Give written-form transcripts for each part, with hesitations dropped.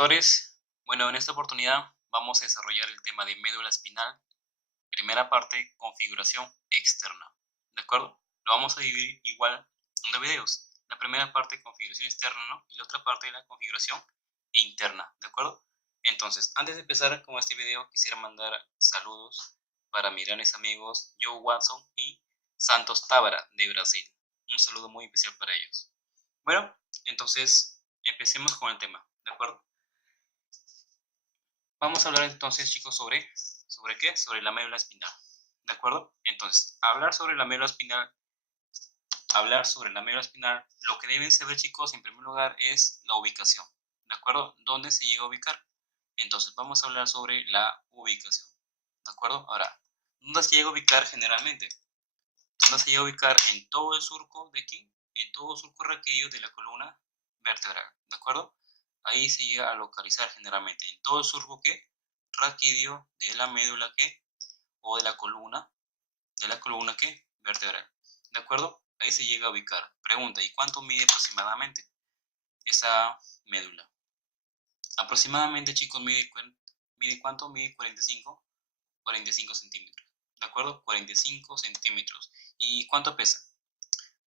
doctores, bueno, en esta oportunidad vamos a desarrollar el tema de médula espinal, primera parte, configuración externa, ¿de acuerdo? Lo vamos a dividir igual en dos videos, la primera parte configuración externa, ¿no? Y la otra parte de la configuración interna, ¿de acuerdo? Entonces, antes de empezar con este video, quisiera mandar saludos para mis grandes amigos Joe Watson y Santos Tábara de Brasil. Un saludo muy especial para ellos. Bueno, entonces empecemos con el tema, ¿de acuerdo? Vamos a hablar entonces, chicos, ¿sobre qué? Sobre la médula espinal, ¿de acuerdo? Entonces, hablar sobre la médula espinal, lo que deben saber, chicos, en primer lugar es la ubicación, ¿de acuerdo? ¿Dónde se llega a ubicar? Entonces, vamos a hablar sobre la ubicación, ¿de acuerdo? Ahora, ¿dónde se llega a ubicar generalmente? ¿Dónde se llega a ubicar? En todo el surco de aquí, en todo el surco raquídeo de la columna vertebral, ¿de acuerdo? Ahí se llega a localizar generalmente en todo el surco que raquídeo de la médula que o de la columna que vertebral, ¿de acuerdo? Ahí se llega a ubicar. Pregunta, ¿y cuánto mide aproximadamente esa médula? Aproximadamente, chicos, mide ¿cuánto? Mide 45 centímetros, ¿de acuerdo? 45 centímetros. ¿Y cuánto pesa?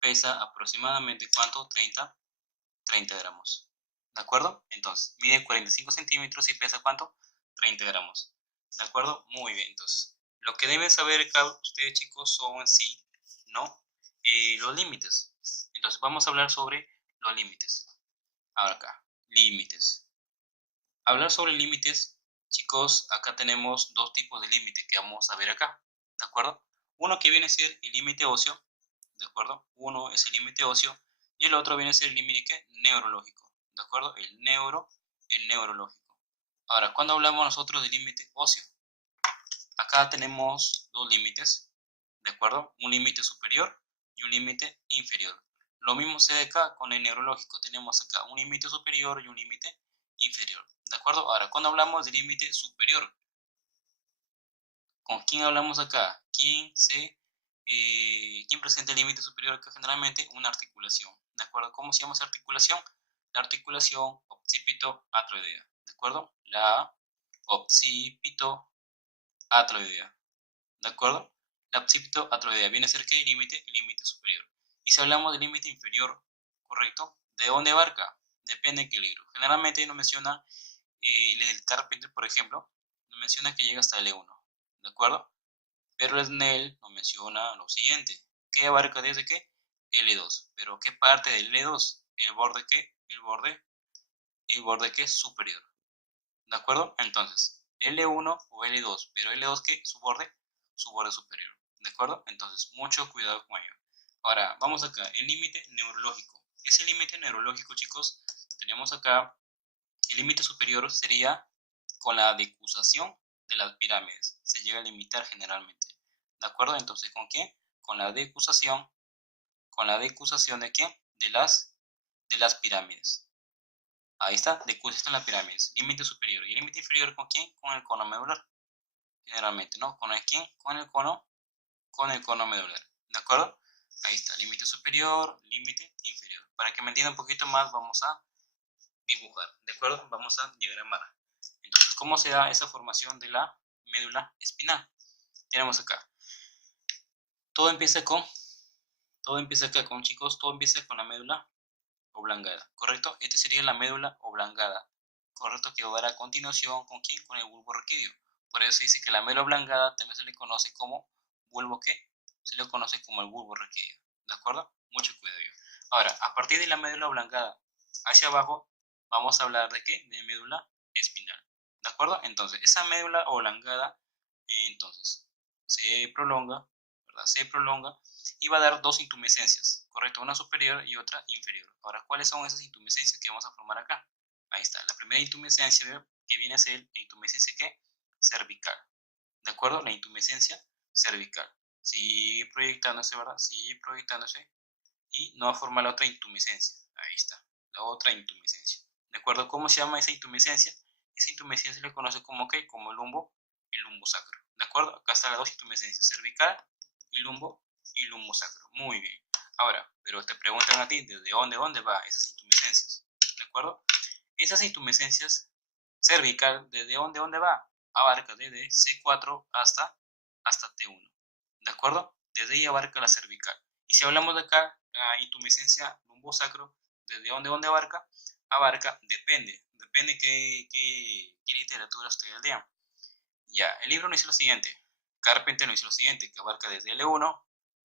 Pesa aproximadamente, ¿cuánto? 30 gramos, ¿de acuerdo? Entonces, mide 45 centímetros y pesa, ¿cuánto? 30 gramos, ¿de acuerdo? Muy bien, entonces, lo que deben saber acá ustedes, chicos, son en sí, ¿no? Los límites. Entonces, vamos a hablar sobre los límites. Ahora acá, límites. Hablar sobre límites, chicos, acá tenemos dos tipos de límite que vamos a ver acá, ¿de acuerdo? Uno que viene a ser el límite óseo, ¿de acuerdo? Uno es el límite óseo y el otro viene a ser el límite neurológico, ¿de acuerdo? El neurológico. Ahora, cuando hablamos nosotros de límite óseo, acá tenemos dos límites, ¿de acuerdo? Un límite superior y un límite inferior. Lo mismo se da acá con el neurológico. Tenemos acá un límite superior y un límite inferior, ¿de acuerdo? Ahora, cuando hablamos de límite superior, ¿con quién hablamos acá? ¿Quién presenta el límite superior acá? Generalmente una articulación, ¿de acuerdo? ¿Cómo se llama esa articulación? La articulación occipito-atroidea, ¿de acuerdo? La occipito-atroidea, ¿de acuerdo? La occipito-atroidea viene a ser ¿qué? El límite superior. Y si hablamos del límite inferior, ¿correcto? ¿De dónde abarca? Depende de qué libro. Generalmente nos menciona el Carpenter, por ejemplo, nos menciona que llega hasta el E1, ¿de acuerdo? Pero Snell nos menciona lo siguiente, ¿qué abarca desde qué? L2, pero ¿qué parte del L2? ¿El borde qué? El borde qué? Superior, ¿de acuerdo? Entonces, L1 o L2, pero L2 ¿qué? Su borde superior, ¿de acuerdo? Entonces, mucho cuidado con ello. Ahora, vamos acá, el límite neurológico. Ese límite neurológico, chicos, tenemos acá, el límite superior sería con la decusación de las pirámides. Se llega a limitar generalmente, ¿de acuerdo? Entonces, ¿con quién? Con la decusación ¿de quién? De las pirámides. Ahí está, decusación de las pirámides, límite superior. ¿Y el límite inferior con quién? Con el cono medular, generalmente, ¿no? ¿Con el quién? Con el cono medular, ¿de acuerdo? Ahí está, límite superior, límite inferior. Para que me entienda un poquito más, vamos a dibujar, ¿de acuerdo? Vamos a diagramar. Entonces, ¿cómo se da esa formación de la médula espinal? Tenemos acá, todo empieza acá con, chicos, todo empieza con la médula oblongada, ¿correcto? Esta sería la médula oblongada, ¿correcto? Que va a dar a continuación, ¿con quién? Con el bulbo raquídeo. Por eso se dice que la médula oblongada también se le conoce como bulbo, ¿qué? Se le conoce como el bulbo raquídeo, ¿de acuerdo? Mucho cuidado. Ahora, a partir de la médula oblongada hacia abajo, vamos a hablar de ¿qué? De médula espinal, ¿de acuerdo? Entonces, esa médula oblongada, entonces, se prolonga, ¿verdad? Se prolonga y va a dar dos intumescencias, ¿correcto? Una superior y otra inferior. Ahora, ¿cuáles son esas intumescencias que vamos a formar acá? Ahí está, la primera intumescencia que viene a ser la intumescencia ¿qué? Cervical, ¿de acuerdo? La intumescencia cervical. Sigue proyectándose, ¿verdad? Sigue proyectándose y no va a formar la otra intumescencia. Ahí está, la otra intumescencia. ¿De acuerdo? ¿Cómo se llama esa intumescencia? Esa intumescencia se le conoce como ¿qué? Como el lumbo sacro. ¿De acuerdo? Acá están las dos intumescencias, cervical y lumbo sacro. Muy bien. Ahora, pero te preguntan a ti, ¿desde dónde va esas intumescencias? ¿De acuerdo? Esas intumescencias cervical, ¿desde dónde va? Abarca desde C4 hasta T1, ¿de acuerdo? Desde ahí abarca la cervical. Y si hablamos de acá, la intumescencia lumbosacro, ¿desde dónde abarca? Abarca, depende qué literatura ustedes lean. Ya, el libro nos dice lo siguiente, Carpenter nos dice lo siguiente, que abarca desde L1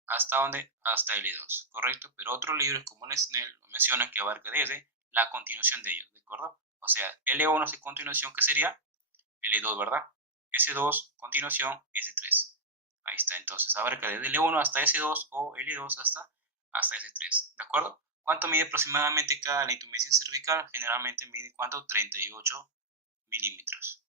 hasta ¿dónde? Hasta L2, ¿correcto? Pero otros libros como el Snell lo menciona que abarca desde la continuación de ellos, ¿de acuerdo? O sea, L1 es continuación, ¿qué sería? L2, ¿verdad? S2, continuación, S3. Ahí está, entonces abarca desde L1 hasta S2 o L2 hasta S3, ¿de acuerdo? ¿Cuánto mide aproximadamente cada la intumescencia cervical? Generalmente mide, ¿cuánto? 38 milímetros.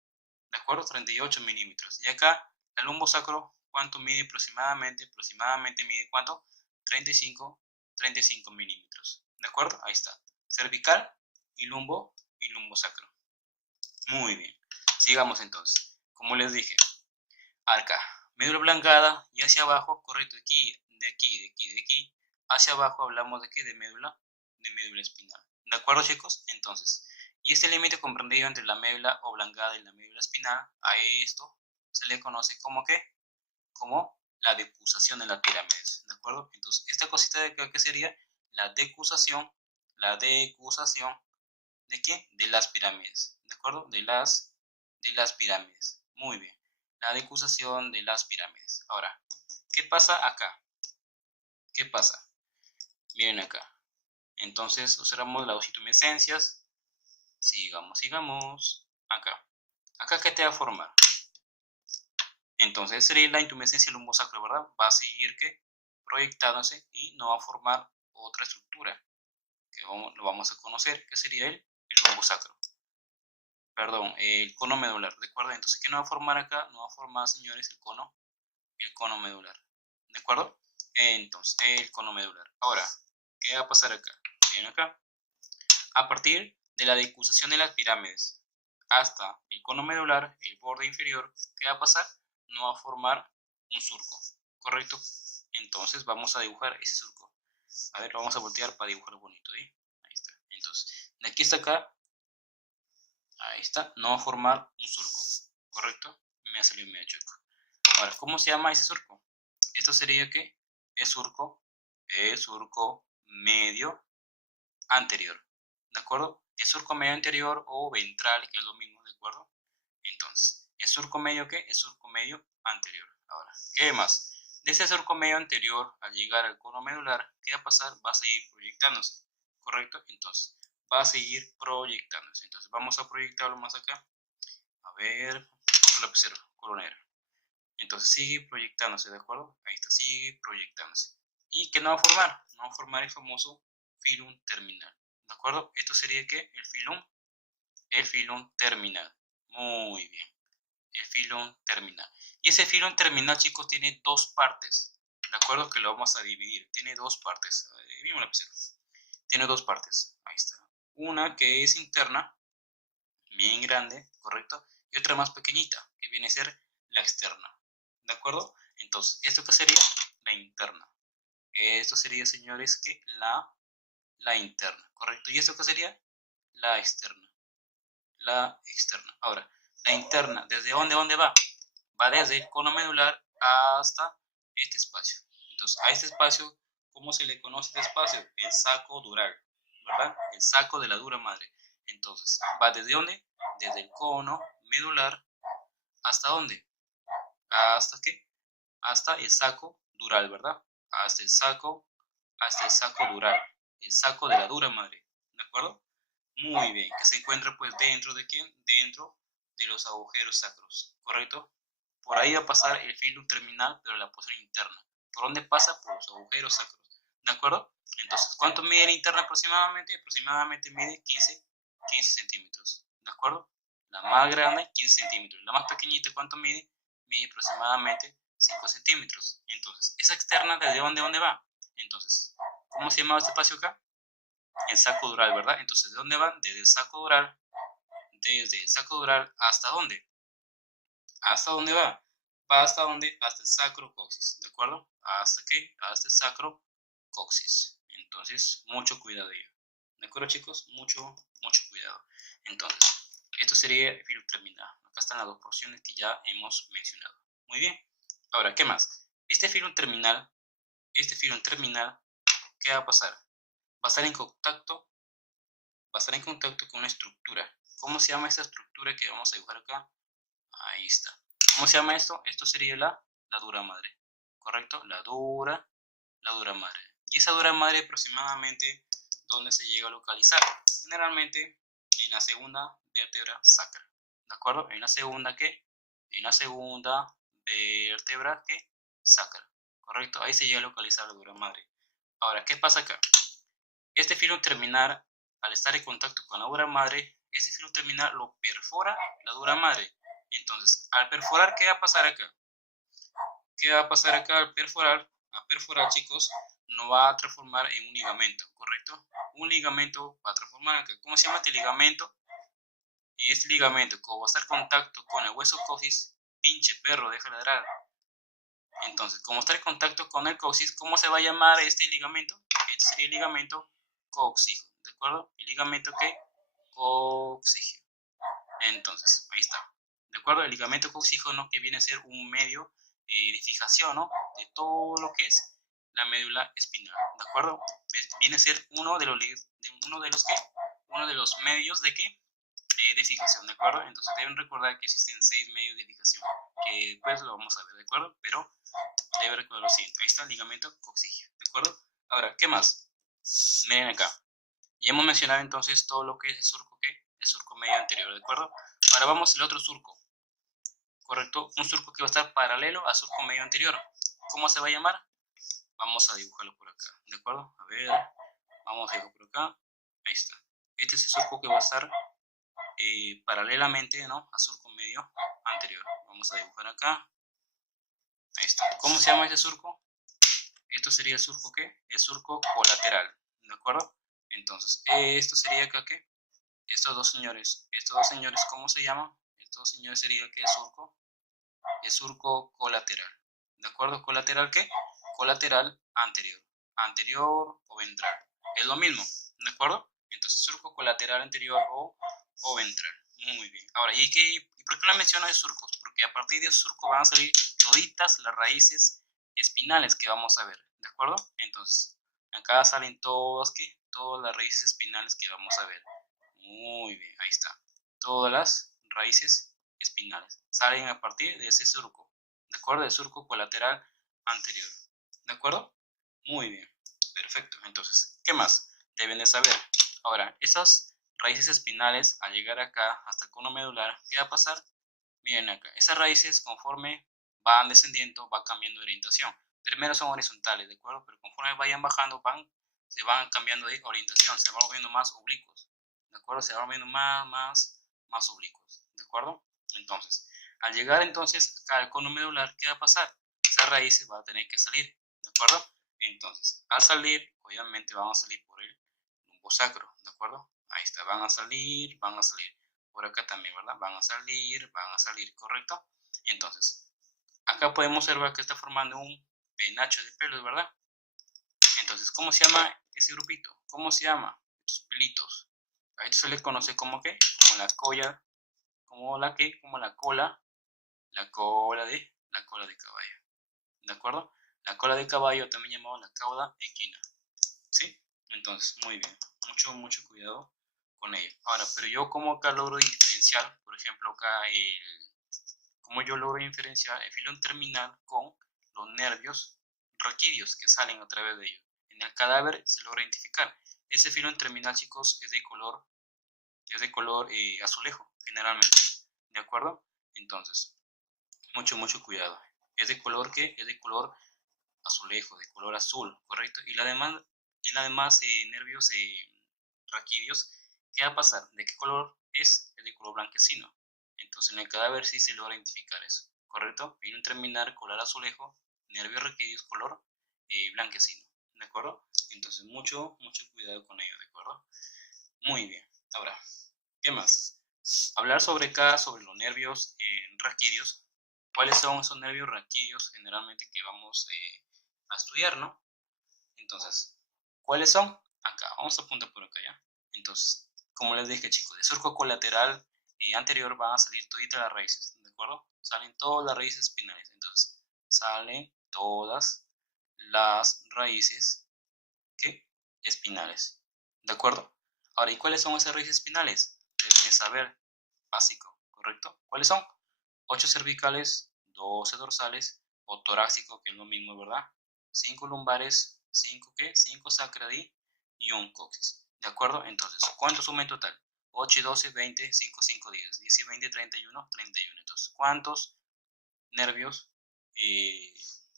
¿De acuerdo? 38 milímetros. Y acá, el lumbosacro, ¿cuánto mide aproximadamente? Aproximadamente mide, ¿cuánto? 35 milímetros. ¿De acuerdo? Ahí está. Cervical y lumbosacro. Muy bien. Sigamos entonces. Como les dije, acá, médula oblongada y hacia abajo, correcto, de aquí, hacia abajo hablamos de qué, de médula espinal. ¿De acuerdo, chicos? Entonces, y este límite comprendido entre la médula oblongada y la médula espinal, a esto se le conoce como qué, como la decusación de las pirámides, ¿de acuerdo? Entonces, esta cosita de acá, ¿qué sería? La decusación ¿de qué? De las pirámides, ¿de acuerdo? De las pirámides. Muy bien. La decusación de las pirámides. Ahora, ¿qué pasa acá? ¿Qué pasa? Miren acá. Entonces, observamos las ositumescencias. Sigamos. Acá. Acá, ¿qué te va a formar? Entonces, sería la intumescencia lumbosacro, ¿verdad? Va a seguir que proyectándose y no va a formar otra estructura que lo vamos a conocer, que sería el lumbosacro. Perdón, el cono medular, ¿de acuerdo? Entonces, ¿qué nos va a formar acá? Nos va a formar, señores, el cono medular, ¿de acuerdo? Entonces, el cono medular. Ahora, ¿qué va a pasar acá? Miren acá. A partir de la decusación de las pirámides hasta el cono medular, el borde inferior, ¿qué va a pasar? No va a formar un surco, ¿correcto? Entonces, vamos a dibujar ese surco. A ver, lo vamos a voltear para dibujarlo bonito, ¿eh? Ahí está. Entonces, de aquí hasta acá, ahí está, no va a formar un surco, ¿correcto? Me ha salido medio chueco. Ahora, ¿cómo se llama ese surco? Esto sería que es surco medio anterior, ¿de acuerdo? El surco medio anterior o ventral, que es lo mismo, ¿de acuerdo? Entonces, ¿el surco medio qué? El surco medio anterior. Ahora, ¿qué más? De ese surco medio anterior, al llegar al cono medular, ¿qué va a pasar? Va a seguir proyectándose, ¿correcto? Entonces, va a seguir proyectándose. Entonces, vamos a proyectarlo más acá. A ver, lapicero, color negro. Entonces sigue proyectándose, ¿de acuerdo? Ahí está, sigue proyectándose. ¿Y qué no va a formar? No va a formar el famoso filum terminal, ¿de acuerdo? Esto sería que el filum terminal. Muy bien, el filum terminal. Y ese filum terminal, chicos, tiene dos partes, ¿de acuerdo? Que lo vamos a dividir. Tiene dos partes. Mismo lapicero. Tiene dos partes. Ahí está. Una que es interna, bien grande, ¿correcto? Y otra más pequeñita, que viene a ser la externa, ¿de acuerdo? Entonces, ¿esto qué sería? La interna. Esto sería, señores, que la interna, ¿correcto? ¿Y esto qué sería? La externa. La externa. Ahora, la interna, ¿desde dónde va? Va desde el cono medular hasta este espacio. Entonces, a este espacio, ¿cómo se le conoce este espacio? El saco dural, ¿verdad? El saco de la dura madre. Entonces, ¿va desde dónde? Desde el cono medular hasta dónde? ¿Hasta qué? Hasta el saco dural, ¿verdad? Hasta el saco dural, el saco de la dura madre, ¿de acuerdo? Muy bien, que se encuentra pues dentro de quién? Dentro de los agujeros sacros, ¿correcto? Por ahí va a pasar el filum terminal, pero la posición interna. ¿Por dónde pasa? Por los agujeros sacros, ¿de acuerdo? Entonces, ¿cuánto mide la interna aproximadamente? Aproximadamente mide 15 centímetros, ¿de acuerdo? La más grande, 15 centímetros. La más pequeñita, ¿cuánto mide? Mide aproximadamente 5 centímetros. Entonces, esa externa, ¿desde dónde va? Entonces, ¿cómo se llamaba este espacio acá? El saco dural, ¿verdad? Entonces, ¿de dónde va? Desde el saco dural, ¿hasta dónde? ¿Hasta dónde va? Va hasta dónde? Hasta el sacrocoxis, ¿de acuerdo? ¿Hasta qué? Hasta el sacrocoxis. Entonces, mucho cuidado ahí. ¿De acuerdo, chicos? Mucho cuidado. Entonces, Esto sería el filo terminal. Acá están las dos porciones que ya hemos mencionado. Muy bien. Ahora, ¿qué más? Este filo terminal, ¿qué va a pasar? Va a estar en contacto con una estructura. ¿Cómo se llama esta estructura que vamos a dibujar acá? Ahí está. ¿Cómo se llama esto? Esto sería la dura madre. ¿Correcto? La dura madre. Y esa dura madre aproximadamente, ¿dónde se llega a localizar? Generalmente en la segunda vértebra sacra. ¿De acuerdo? En la segunda, ¿qué? En la segunda vértebra, ¿qué? Sacra. ¿Correcto? Ahí se llega a localizar la dura madre. Ahora, ¿qué pasa acá? Este filo terminal, al estar en contacto con la dura madre, este filo terminal lo perfora la dura madre. Entonces, al perforar, ¿qué va a pasar acá? ¿Qué va a pasar acá al perforar? A perforar, chicos, no va a transformar en un ligamento, ¿correcto? Un ligamento va a transformar acá. ¿Cómo se llama este ligamento? Este ligamento, como va a estar en contacto con el hueso coxis, pinche perro, deja de ladrar. Entonces, como está en contacto con el coxis, ¿cómo se va a llamar este ligamento? Este sería el ligamento coxígeo, ¿de acuerdo? El ligamento que coxígeo. Entonces, ahí está. ¿De acuerdo? El ligamento coxígeo, ¿no? Que viene a ser un medio de fijación, ¿no? De todo lo que es la médula espinal, ¿de acuerdo? Viene a ser uno de los medios de qué? De fijación, ¿de acuerdo? Entonces deben recordar que existen 6 medios de fijación, que después lo vamos a ver, ¿de acuerdo? Pero deben recordar lo siguiente, ahí está el ligamento coxígeo, ¿de acuerdo? Ahora, ¿qué más? Miren acá, ya hemos mencionado entonces todo lo que es el surco, ¿qué? El surco medio anterior, ¿de acuerdo? Ahora vamos al otro surco, ¿correcto? Un surco que va a estar paralelo al surco medio anterior. ¿Cómo se va a llamar? Vamos a dibujarlo por acá, ¿de acuerdo? A ver, vamos a dibujar por acá, ahí está. Este es el surco que va a estar paralelamente, ¿no? Al surco medio anterior. Vamos a dibujar acá. Ahí está. ¿Cómo se llama este surco? Esto sería el surco, ¿qué? El surco colateral, ¿de acuerdo? Entonces, esto sería acá, ¿qué? Estos dos señores, ¿cómo se llaman? Estos dos señores sería, ¿qué? El surco colateral, ¿de acuerdo? ¿Colateral qué? Colateral anterior, anterior o ventral, es lo mismo, ¿de acuerdo? Entonces, surco colateral anterior o ventral. Muy bien. Ahora, ¿y por qué la menciono de surcos? Porque a partir de esos surcos van a salir toditas las raíces espinales que vamos a ver, ¿de acuerdo? Entonces, acá salen todas las raíces espinales que vamos a ver. Muy bien, ahí está. Todas las raíces espinales salen a partir de ese surco, ¿de acuerdo? Del surco colateral anterior, ¿de acuerdo? Muy bien, perfecto. Entonces, ¿qué más deben de saber? Ahora, esas raíces espinales, al llegar acá hasta el cono medular, ¿qué va a pasar? Miren acá, esas raíces conforme van descendiendo, va cambiando de orientación. Primero son horizontales, ¿de acuerdo? Pero conforme vayan bajando, se van cambiando de orientación, se van volviendo más oblicuos, ¿de acuerdo? Se van volviendo más oblicuos, ¿de acuerdo? Entonces, al llegar entonces acá al cono medular, ¿qué va a pasar? Esas raíces van a tener que salir, ¿de acuerdo? Entonces, al salir, obviamente van a salir por el lumbo sacro, ¿de acuerdo? Ahí está, van a salir. Por acá también, ¿verdad? Van a salir, ¿correcto? Entonces, acá podemos observar que está formando un penacho de pelos, ¿verdad? Entonces, ¿cómo se llama ese grupito? ¿Cómo se llama? Estos pelitos. A esto se le conoce como ¿qué? Como la cola, la cola de caballo. ¿De acuerdo? La cola de caballo también llamada la cauda equina. ¿Sí? Entonces, muy bien. Mucho cuidado con ello. Ahora, pero yo como acá logro diferenciar, por ejemplo, acá como yo logro diferenciar el filón terminal con los nervios raquídeos que salen a través de ellos. En el cadáver se logra identificar. Ese filón terminal, chicos, es de color azulejo, generalmente. ¿De acuerdo? Entonces, mucho cuidado. ¿Es de color qué? Es de color azulejo, de color azul, ¿correcto? Y la demás nervios raquídeos, ¿qué va a pasar? ¿De qué color es? Es de color blanquecino. Entonces en el cadáver sí se logra identificar eso, ¿correcto? Viene un terminar color azulejo, nervios raquídeos color blanquecino, ¿de acuerdo? Entonces mucho cuidado con ello, ¿de acuerdo? Muy bien. Ahora, ¿qué más? Hablar sobre los nervios raquídeos. ¿Cuáles son esos nervios raquídeos generalmente que vamos a estudiar, no? Entonces, ¿cuáles son? Acá, vamos a apuntar por acá ya. Entonces, como les dije, chicos, de surco colateral anterior van a salir toditas las raíces, ¿de acuerdo? Salen todas las raíces espinales, entonces salen todas las raíces espinales, ¿de acuerdo? Ahora, ¿y cuáles son esas raíces espinales? Deben saber, básico, ¿correcto? ¿Cuáles son? 8 cervicales, 12 dorsales, o torácico, que es lo mismo, ¿verdad? 5 lumbares, 5 ¿qué? 5 sacradi y un coxis, ¿de acuerdo? Entonces, ¿cuánto suma en total? 8 y 12, 20, 5, 5, 10, 10 y 20, 31, 31. Entonces, ¿cuántos nervios,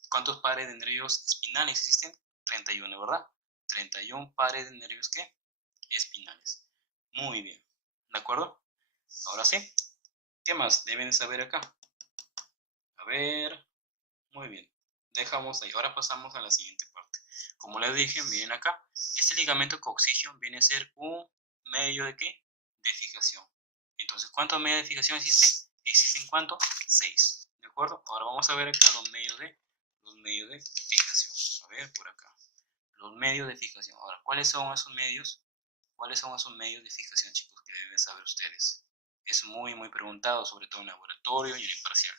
cuántos pares de nervios espinales existen? 31, ¿verdad? 31 pares de nervios, ¿qué? Espinales. Muy bien, ¿de acuerdo? Ahora sí, ¿qué más deben saber acá? A ver, muy bien, dejamos ahí. Ahora pasamos a la siguiente parte. Como les dije, miren acá, este ligamento coxigio viene a ser un medio de ¿qué? De fijación. Entonces, ¿cuántos medios de fijación existen? ¿Existen cuántos? 6. ¿De acuerdo? Ahora vamos a ver acá los medios de fijación. A ver, por acá. Los medios de fijación. Ahora, ¿cuáles son esos medios? ¿Cuáles son esos medios de fijación, chicos, que deben saber ustedes? Es muy preguntado, sobre todo en laboratorio y en el parcial.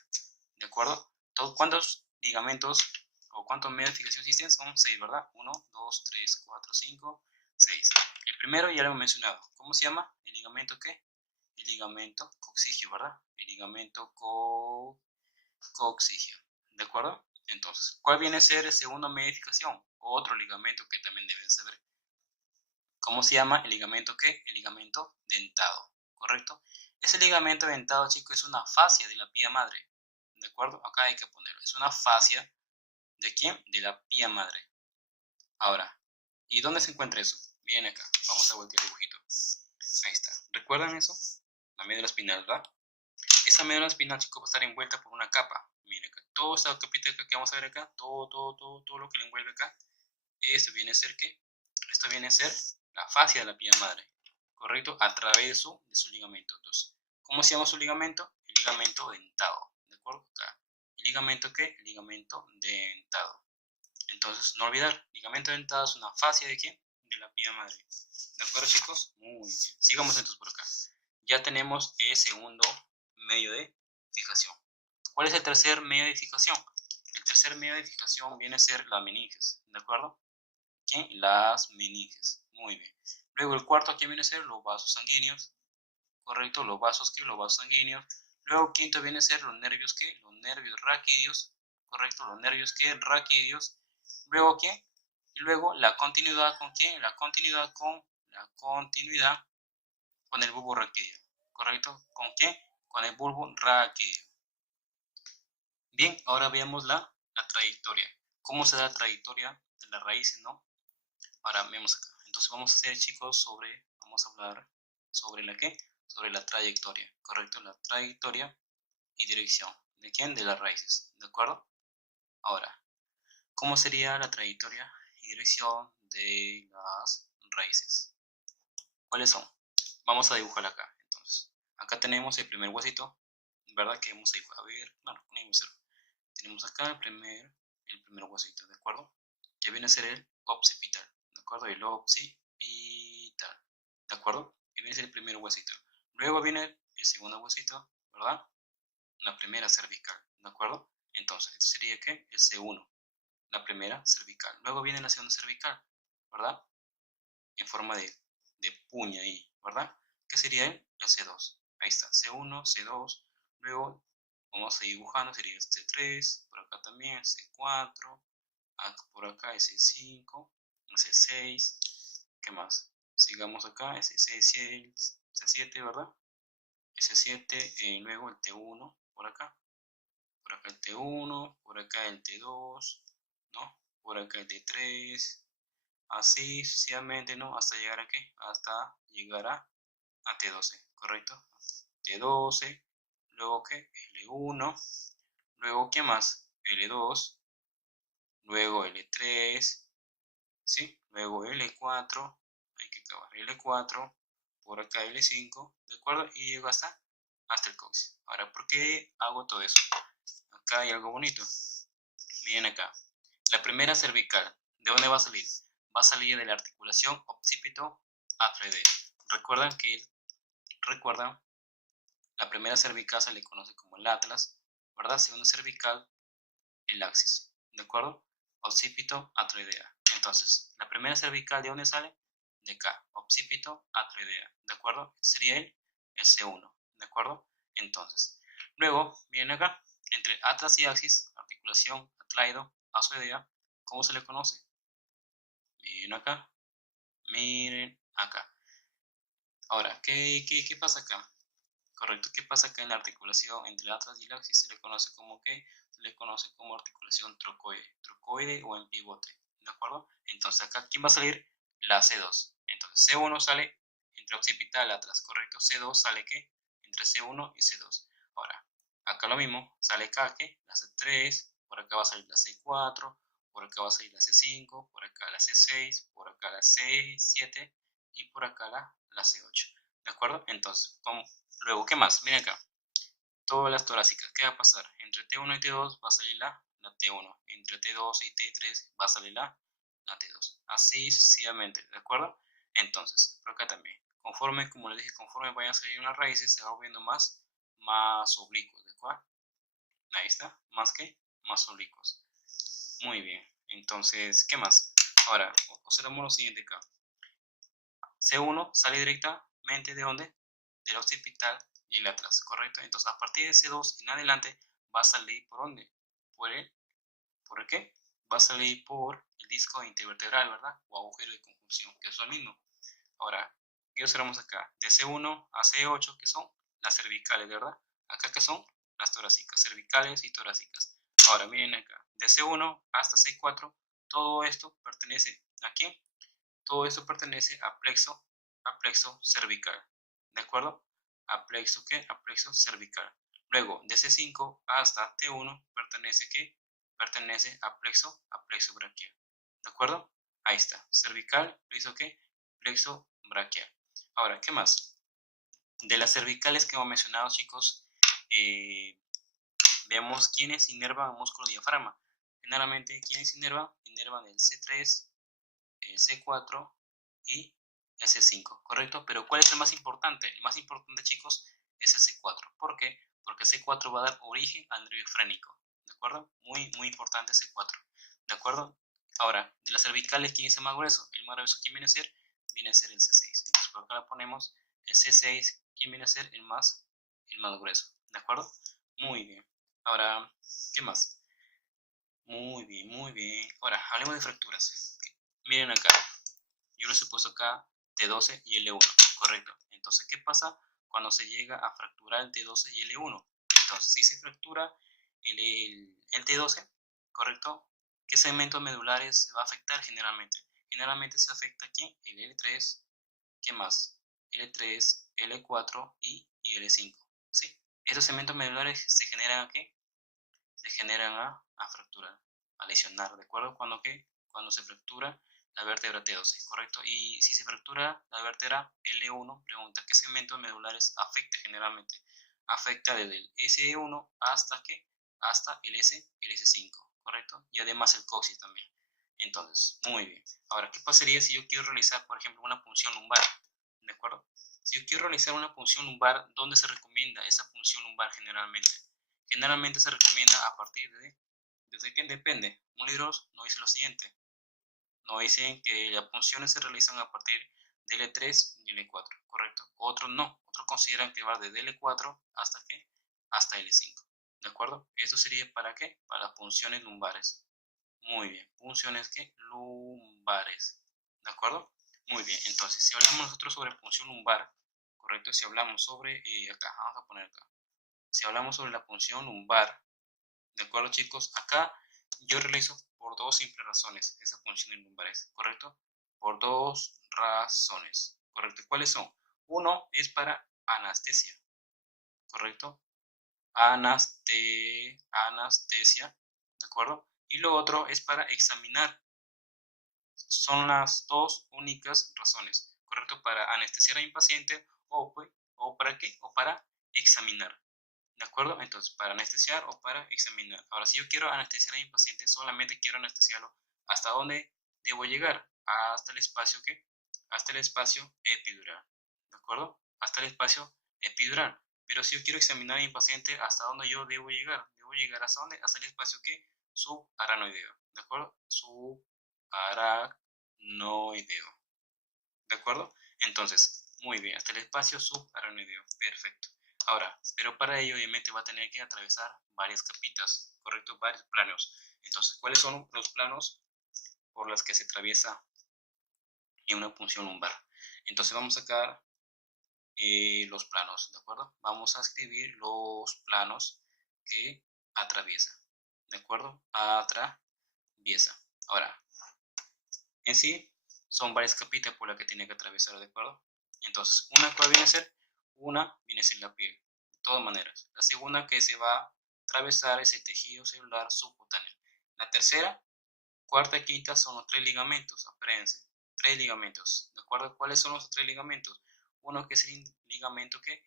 ¿De acuerdo? ¿Cuántos ligamentos o cuántos medios de fijación existen? Son 6, ¿verdad? 1, 2, 3, 4, 5, 6. El primero ya lo hemos mencionado. ¿Cómo se llama? ¿El ligamento qué? El ligamento coxigio, ¿verdad? El ligamento coxigio. ¿De acuerdo? Entonces, ¿cuál viene a ser el segundo medio de fijación? Otro ligamento que también deben saber. ¿Cómo se llama? El ligamento ¿qué? El ligamento dentado, ¿correcto? Ese ligamento dentado, chicos, es una fascia de la pía madre, ¿de acuerdo? Acá hay que ponerlo. Es una fascia, ¿de quién? De la pía madre. Ahora, ¿y dónde se encuentra eso? Miren acá, vamos a voltear el dibujito. Ahí está. ¿Recuerdan eso? La médula espinal, ¿verdad? Esa médula espinal, chicos, va a estar envuelta por una capa. Miren acá, toda esta capita que vamos a ver acá, todo lo que le envuelve acá, esto viene a ser ¿qué? Esto viene a ser la fascia de la pía madre, ¿correcto? A través de su ligamento. Entonces, ¿cómo se llama su ligamento? El ligamento dentado, ¿de acuerdo? Acá. ¿El ligamento qué? El ligamento dentado. Entonces, no olvidar, ligamento dentado es una fascia de quién? De la pía madre. ¿De acuerdo, chicos? Muy bien. Sigamos entonces por acá. Ya tenemos el segundo medio de fijación. ¿Cuál es el tercer medio de fijación? El tercer medio de fijación viene a ser las meninges, ¿de acuerdo? ¿Qué? Las meninges. Muy bien. Luego el cuarto aquí viene a ser los vasos sanguíneos, ¿correcto? Los vasos ¿qué? Los vasos sanguíneos. Luego quinto viene a ser los nervios ¿qué? Los nervios raquídeos, ¿correcto? Los nervios ¿qué? Raquídeos. Luego ¿qué? Y luego la continuidad con ¿quién? La continuidad con el bulbo raquídeo, ¿correcto? ¿Con qué? Con el bulbo raquídeo. Bien, ahora veamos la trayectoria. ¿Cómo se da la trayectoria de las raíces, no? Ahora vemos acá. Entonces vamos a hacer, chicos, vamos a hablar sobre la ¿qué? Sobre la trayectoria, ¿correcto? La trayectoria y dirección. ¿De quién? De las raíces, ¿de acuerdo? Ahora, ¿cómo sería la trayectoria y dirección de las raíces? ¿Cuáles son? Vamos a dibujar acá, entonces. Acá tenemos el primer huesito, ¿verdad? Que vamos a dibujar. A ver, no, ponemos cero. Tenemos acá el primer huesito, ¿de acuerdo? Que viene a ser el occipital, ¿de acuerdo? El occipital, ¿de acuerdo? Que viene a ser el primer huesito. Luego viene el segundo huesito, ¿verdad? La primera cervical, ¿de acuerdo? Entonces, esto sería ¿qué? El C1, la primera cervical. Luego viene la segunda cervical, ¿verdad? En forma de puña ahí, ¿verdad? ¿Qué sería el C2? Ahí está, C1, C2. Luego vamos a seguir dibujando, sería el C3, por acá también, C4, por acá S5, S6, ¿qué más? Sigamos acá, S6, C7, ¿verdad? S7, luego el T1, por acá el T1, por acá el T2, ¿no? Por acá el T3, así sucesivamente, ¿no? Hasta llegar a ¿qué? Hasta llegar a T12, ¿correcto? T12, luego ¿qué? L1, luego ¿qué más? L2, luego L3, ¿sí? Luego L4, hay que acabar L4, por acá L5, ¿de acuerdo? Y llego hasta el coxis. Ahora, ¿por qué hago todo eso? Acá hay algo bonito. Miren acá. La primera cervical, ¿de dónde va a salir? Va a salir de la articulación occipito-atrioidea. Recuerdan La primera cervical se le conoce como el atlas, ¿verdad? Segunda cervical, el axis, ¿de acuerdo? Occipito, atroidea. Entonces, la primera cervical, ¿de dónde sale? De acá, occipito, atroidea, ¿de acuerdo? Sería el C1, ¿de acuerdo? Entonces, luego, viene acá, entre atlas y axis, articulación, atraido, azoidea, ¿cómo se le conoce? Miren acá, miren acá. Ahora, ¿qué pasa acá? Correcto, ¿qué pasa acá en la articulación entre el atlas y el axis? Se le conoce como ¿qué? Se le conoce como articulación trocoide o en pivote, ¿de acuerdo? Entonces acá, ¿quién va a salir? La C2. Entonces C1 sale entre occipital y atlas, ¿correcto? C2 sale ¿qué? Entre C1 y C2. Ahora, acá lo mismo, sale acá ¿qué? La C3, por acá va a salir la C4, por acá va a salir la C5, por acá la C6, por acá la C7 y por acá la C8, ¿de acuerdo? Entonces, luego, ¿qué más? Miren acá, todas las torácicas, ¿qué va a pasar? Entre T1 y T2 va a salir la T1, entre T2 y T3 va a salir la T2, así sucesivamente, ¿de acuerdo? Entonces, por acá también, conforme, como les dije, conforme vayan saliendo las raíces, se va volviendo más oblicuos, ¿de acuerdo? Ahí está, más oblicuos. Muy bien, entonces, ¿qué más? Ahora, observamos lo siguiente acá. C1 sale directamente ¿de dónde? Del occipital y el atlas, ¿correcto? Entonces, a partir de C2 en adelante, va a salir ¿por dónde? ¿Por el qué? Va a salir por el disco intervertebral, ¿verdad? O agujero de conjunción, que es lo mismo. Ahora, ¿qué observamos acá? De C1 a C8, que son las cervicales, ¿verdad? Acá que son las torácicas, cervicales y torácicas. Ahora, miren acá, de C1 hasta C4, todo esto pertenece ¿a quién? Todo esto pertenece a plexo cervical, ¿de acuerdo? A plexo, ¿qué? A plexo cervical. Luego, de C5 hasta T1 pertenece, ¿qué? Pertenece a plexo braquial, ¿de acuerdo? Ahí está, cervical, plexo, ¿qué? Plexo braquial. Ahora, ¿qué más? De las cervicales que hemos mencionado, chicos, veamos quiénes inervan el músculo diafragma. Generalmente, ¿quiénes inervan? Inervan el C3, el C4 y el C5, ¿correcto? Pero ¿cuál es el más importante? El más importante, chicos, es el C4. ¿Por qué? Porque el C4 va a dar origen al nervio frénico, ¿de acuerdo? Muy, muy importante el C4, ¿de acuerdo? Ahora, de las cervicales, ¿quién es el más grueso? El más grueso, ¿quién viene a ser? Viene a ser el C6. Entonces, por acá le ponemos el C6, ¿quién viene a ser el más grueso? ¿De acuerdo? Muy bien. Ahora, ¿qué más? Muy bien, muy bien. Ahora, hablemos de fracturas. Miren acá, yo les he puesto acá T12 y L1, correcto. Entonces, ¿qué pasa cuando se llega a fracturar el T12 y L1? Entonces, si se fractura el T12, correcto, ¿qué segmentos medulares se va a afectar generalmente? Generalmente se afecta aquí el L3, ¿qué más? L3, L4 y L5, ¿sí? Estos segmentos medulares se generan ¿a qué? Se generan a fracturar, a lesionar, ¿de acuerdo? Cuando se fractura la vértebra T12, ¿correcto? Y si se fractura la vértebra L1, pregunta, ¿qué segmentos medulares afecta generalmente? Afecta desde el S1 hasta ¿qué? Hasta el S5, ¿correcto? Y además el coxis también. Entonces, muy bien. Ahora, ¿qué pasaría si yo quiero realizar, por ejemplo, una punción lumbar? ¿De acuerdo? Si yo quiero realizar una punción lumbar, ¿dónde se recomienda esa punción lumbar generalmente? Generalmente se recomienda a partir ¿desde qué depende? Un libro nos dice lo siguiente, nos dicen que las punciones se realizan a partir de L3 y L4, ¿correcto? Otros no, otros consideran que va desde L4 hasta ¿qué? Hasta L5, ¿de acuerdo? Esto sería ¿para qué? Para las punciones lumbares. Muy bien, punciones ¿qué? Lumbares, ¿de acuerdo? Muy bien, entonces si hablamos nosotros sobre punción lumbar, ¿correcto? Si hablamos sobre, acá, vamos a poner acá, si hablamos sobre la punción lumbar, ¿de acuerdo, chicos? Acá yo realizo por dos simples razones esa punción lumbares, ¿correcto? Por dos razones, ¿correcto? ¿Cuáles son? Uno es para anestesia, ¿correcto? Anestesia, ¿de acuerdo? Y lo otro es para examinar. Son las dos únicas razones, ¿correcto? Para anestesiar a un paciente o para qué? O para examinar. ¿De acuerdo? Entonces, para anestesiar o para examinar. Ahora, si yo quiero anestesiar a mi paciente, solamente quiero anestesiarlo. ¿Hasta dónde debo llegar? Hasta el espacio, ¿qué? Hasta el espacio epidural. ¿De acuerdo? Hasta el espacio epidural. Pero si yo quiero examinar a mi paciente, ¿hasta dónde yo debo llegar? Debo llegar ¿hasta dónde? Hasta el espacio que subaracnoideo, ¿de acuerdo? Subaracnoideo, ¿de acuerdo? Entonces, muy bien, hasta el espacio subaracnoideo, perfecto. Ahora, pero para ello obviamente va a tener que atravesar varias capitas, ¿correcto? Varios planos. Entonces, ¿cuáles son los planos por los que se atraviesa en una punción lumbar? Entonces vamos a sacar los planos, ¿de acuerdo? Vamos a escribir los planos que atraviesa, ¿de acuerdo? Atraviesa. Ahora, en sí, son varias capitas por las que tiene que atravesar, ¿de acuerdo? Entonces, ¿cuál viene a ser? Una viene a ser la piel, de todas maneras. La segunda que se va a atravesar es el tejido celular subcutáneo. La tercera, cuarta y quinta son los 3 ligamentos, apréndense. 3 ligamentos, ¿de acuerdo? ¿Cuáles son los 3 ligamentos? Uno que es el ligamento que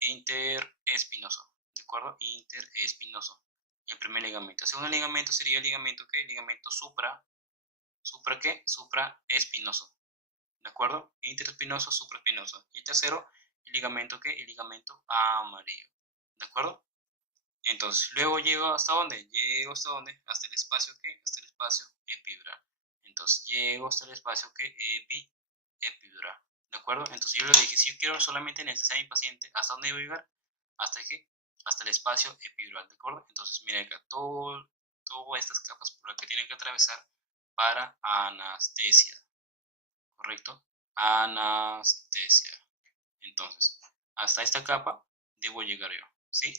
interespinoso, ¿de acuerdo? Interespinoso, el primer ligamento. El segundo ligamento sería el ligamento que, ligamento supraespinoso, ¿de acuerdo? Interespinoso, supraespinoso. Y el tercero, el ligamento que, el ligamento amarillo, ¿de acuerdo? Entonces, luego llego hasta dónde? Llego hasta dónde? Hasta el espacio que, hasta el espacio epidural. Entonces, llego hasta el espacio que epidural. ¿De acuerdo? Entonces, yo le dije, si yo quiero solamente anestesiar a mi paciente, ¿hasta dónde debo llegar? ¿Hasta qué? Hasta el espacio epidural, ¿de acuerdo? Entonces, miren acá, todas estas capas por las que tienen que atravesar para anestesia, ¿correcto? Anestesia. Entonces, hasta esta capa debo llegar yo, ¿sí?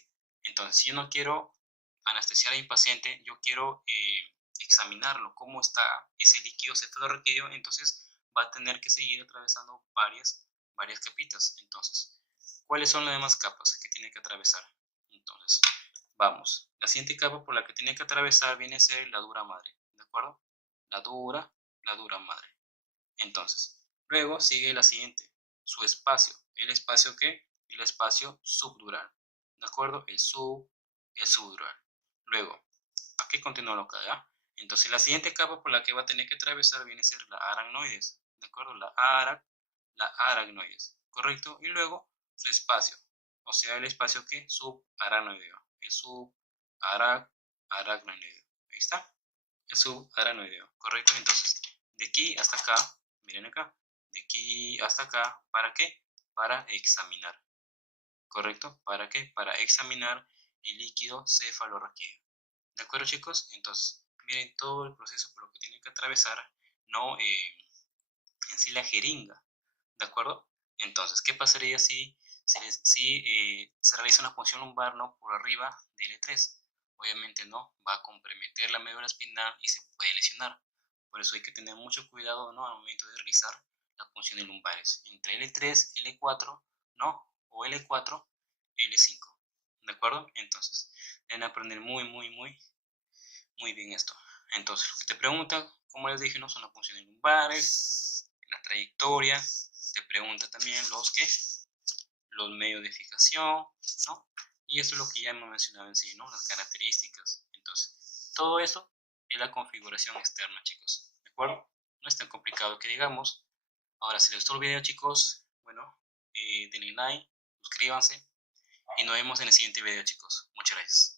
Entonces, si yo no quiero anestesiar a mi paciente, yo quiero examinarlo, cómo está ese líquido cefalorraquídeo, entonces va a tener que seguir atravesando varias capitas. Entonces, ¿cuáles son las demás capas que tiene que atravesar? Entonces, vamos. La siguiente capa por la que tiene que atravesar viene a ser la dura madre, ¿de acuerdo? La dura madre. Entonces, luego sigue la siguiente, su espacio. ¿El espacio qué? El espacio subdural. ¿De acuerdo? El subdural. Luego, aquí continúa lo que da. Entonces, la siguiente capa por la que va a tener que atravesar viene a ser la aracnoides. ¿De acuerdo? La aracnoides. ¿Correcto? Y luego, su espacio. O sea, el espacio que subaracnoideo. El subaracnoideo. Ahí está. El subaracnoideo. ¿Correcto? Entonces, de aquí hasta acá, miren acá, de aquí hasta acá, ¿para qué? Para examinar, ¿correcto? ¿Para qué? Para examinar el líquido cefalorraquídeo. ¿De acuerdo, chicos? Entonces, miren todo el proceso por lo que tienen que atravesar, ¿no? En sí la jeringa, ¿de acuerdo? Entonces, ¿qué pasaría si se realiza una punción lumbar, ¿no? Por arriba del L3? Obviamente no, va a comprometer la médula espinal y se puede lesionar. Por eso hay que tener mucho cuidado, ¿no? Al momento de realizar las punciones lumbares. Entre L3, L4, ¿no? O L4, L5. ¿De acuerdo? Entonces, deben aprender muy bien esto. Entonces, lo que te pregunta, como les dije, no son las punciones lumbares, la trayectoria, te pregunta también los medios de fijación, ¿no? Y esto es lo que ya hemos mencionado en sí, ¿no? Las características. Entonces, todo eso es la configuración externa, chicos, ¿de acuerdo? No es tan complicado que digamos. Ahora, si les gustó el video, chicos, bueno, denle like, suscríbanse y nos vemos en el siguiente video, chicos. Muchas gracias.